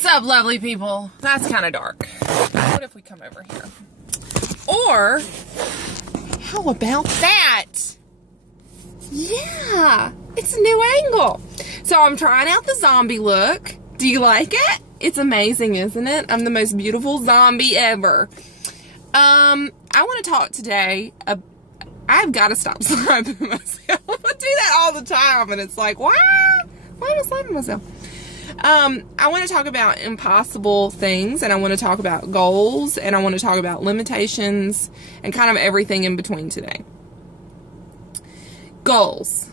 What's up, lovely people? That's kind of dark. What if we come over here? Or, how about that? Yeah, it's a new angle. So I'm trying out the zombie look. Do you like it? It's amazing, isn't it? I'm the most beautiful zombie ever. I want to talk today. I've got to stop slapping myself. I do that all the time, and it's like, why am I slapping myself? I want to talk about impossible things, and I want to talk about goals, and I want to talk about limitations, and kind of everything in between today. Goals.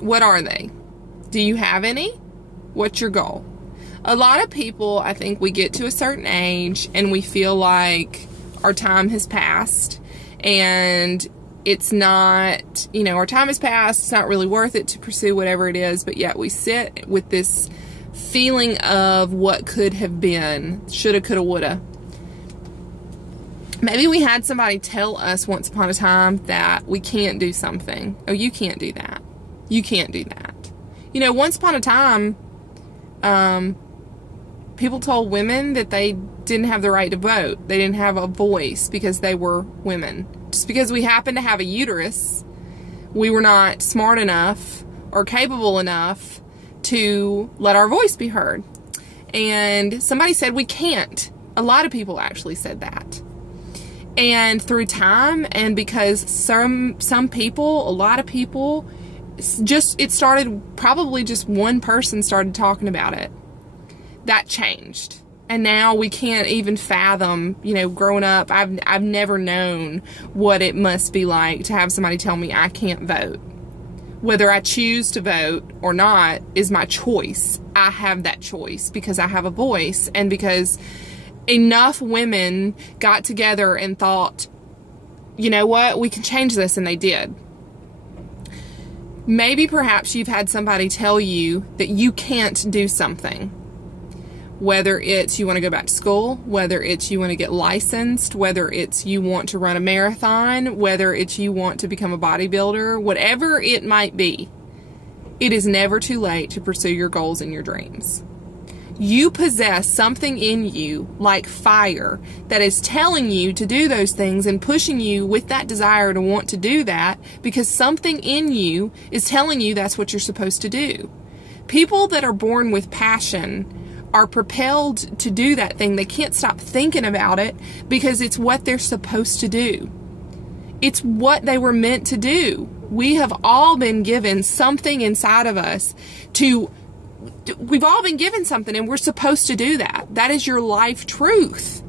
What are they? Do you have any? What's your goal? A lot of people, I think we get to a certain age, and we feel like our time has passed, and it's not, our time has passed, it's not really worth it to pursue whatever it is, but yet we sit with this feeling of what could have been, shoulda, coulda, woulda. Maybe we had somebody tell us once upon a time that we can't do something. Oh, you can't do that. You can't do that. Once upon a time, people told women that they didn't have the right to vote. They didn't have a voice because they were women. Just because we happened to have a uterus, we were not smart enough or capable enough to let our voice be heard. And somebody said we can't. A lot of people actually said that. And through time, and because some people, a lot of people, it started, probably just one person started talking about it. That changed. And now we can't even fathom, growing up, I've never known what it must be like to have somebody tell me I can't vote. Whether I choose to vote or not is my choice. I have that choice because I have a voice, and because enough women got together and thought, you know what, we can change this, and they did. Maybe perhaps you've had somebody tell you that you can't do something. Whether it's you want to go back to school, whether it's you want to get licensed, whether it's you want to run a marathon, whether it's you want to become a bodybuilder, whatever it might be, it is never too late to pursue your goals and your dreams. You possess something in you like fire that is telling you to do those things and pushing you with that desire to want to do that, because something in you is telling you that's what you're supposed to do. People that are born with passion are propelled to do that thing. They can't stop thinking about it because it's what they're supposed to do. It's what they were meant to do. We have all been given something inside of us we've all been given something, and we're supposed to do that. That is your life truth.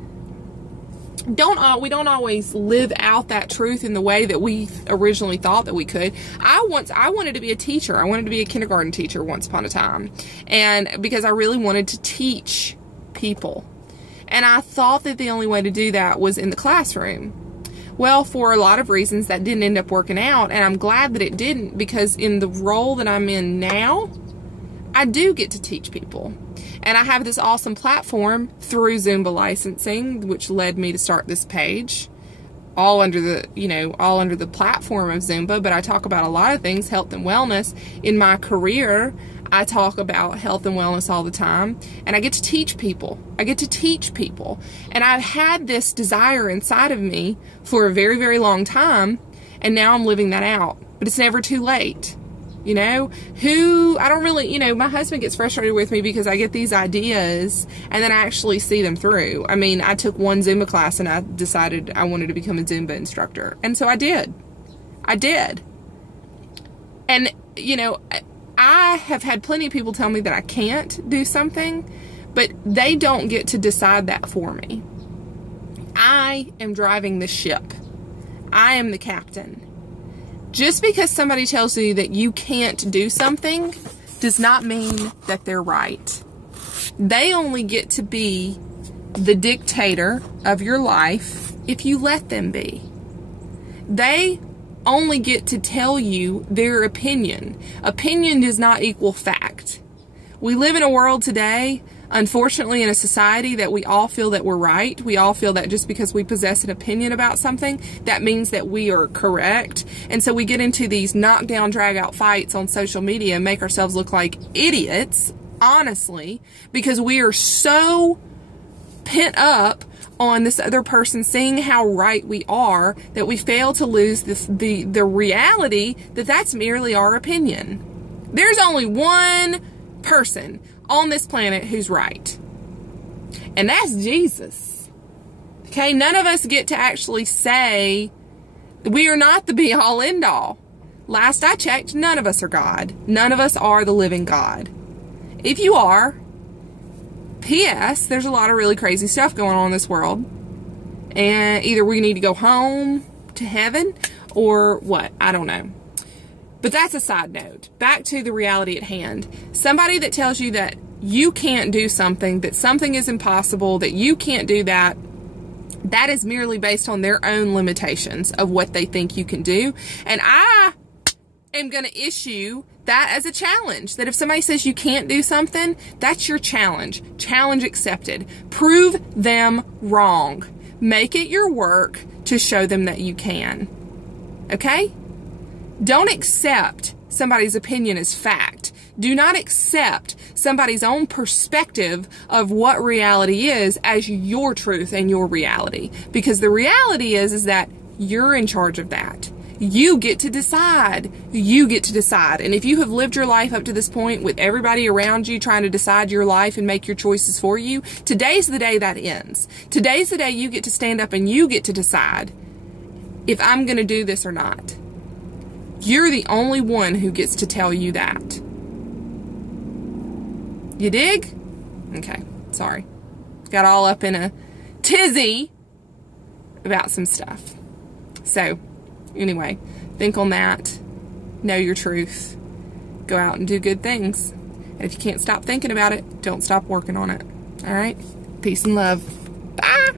We don't always live out that truth in the way that we originally thought that we could. I wanted to be a teacher. I wanted to be a kindergarten teacher once upon a time. And because I really wanted to teach people. And I thought that the only way to do that was in the classroom. Well, for a lot of reasons, that didn't end up working out. And I'm glad that it didn't, because in the role that I'm in now, I do get to teach people. And I have this awesome platform through Zumba licensing, which led me to start this page, all under the platform of Zumba. But I talk about a lot of things, health and wellness. In my career, I talk about health and wellness all the time, and I get to teach people. And I've had this desire inside of me for a very, very long time, and now I'm living that out. But it's never too late. My husband gets frustrated with me because I get these ideas and then I actually see them through. I took one Zumba class and I decided I wanted to become a Zumba instructor. And so I did. And, I have had plenty of people tell me that I can't do something, but they don't get to decide that for me. I am driving the ship. I am the captain. Just because somebody tells you that you can't do something does not mean that they're right. They only get to be the dictator of your life if you let them be. They only get to tell you their opinion. Opinion does not equal fact. We live in a world today, unfortunately, in a society that we all feel that we're right. We all feel that just because we possess an opinion about something, that means that we are correct. And so we get into these knockdown, drag-out fights on social media and make ourselves look like idiots honestly, because we are so pent up on this other person seeing how right we are that we fail to lose the reality that that's merely our opinion. There's only one person on this planet who's right, and that's Jesus. Okay, none of us get to actually say, we are not the be-all, end-all. Last I checked, none of us are God. None of us are the living God. If you are, P.S., there's a lot of really crazy stuff going on in this world. And either we need to go home to heaven or what? I don't know. But that's a side note. Back to the reality at hand. Somebody that tells you that you can't do something, that something is impossible, that you can't do that, that is merely based on their own limitations of what they think you can do. And I am going to issue that as a challenge. That if somebody says you can't do something, that's your challenge. Challenge accepted. Prove them wrong. Make it your work to show them that you can. Okay? Don't accept somebody's opinion as fact. Do not accept somebody's own perspective of what reality is as your truth and your reality. Because the reality is that you're in charge of that. You get to decide. You get to decide. And if you have lived your life up to this point with everybody around you trying to decide your life and make your choices for you, today's the day that ends. Today's the day you get to stand up and you get to decide if I'm going to do this or not. You're the only one who gets to tell you that. You dig? Okay, sorry. Got all up in a tizzy about some stuff. So, anyway, think on that. Know your truth. Go out and do good things. And if you can't stop thinking about it, don't stop working on it. All right? Peace and love.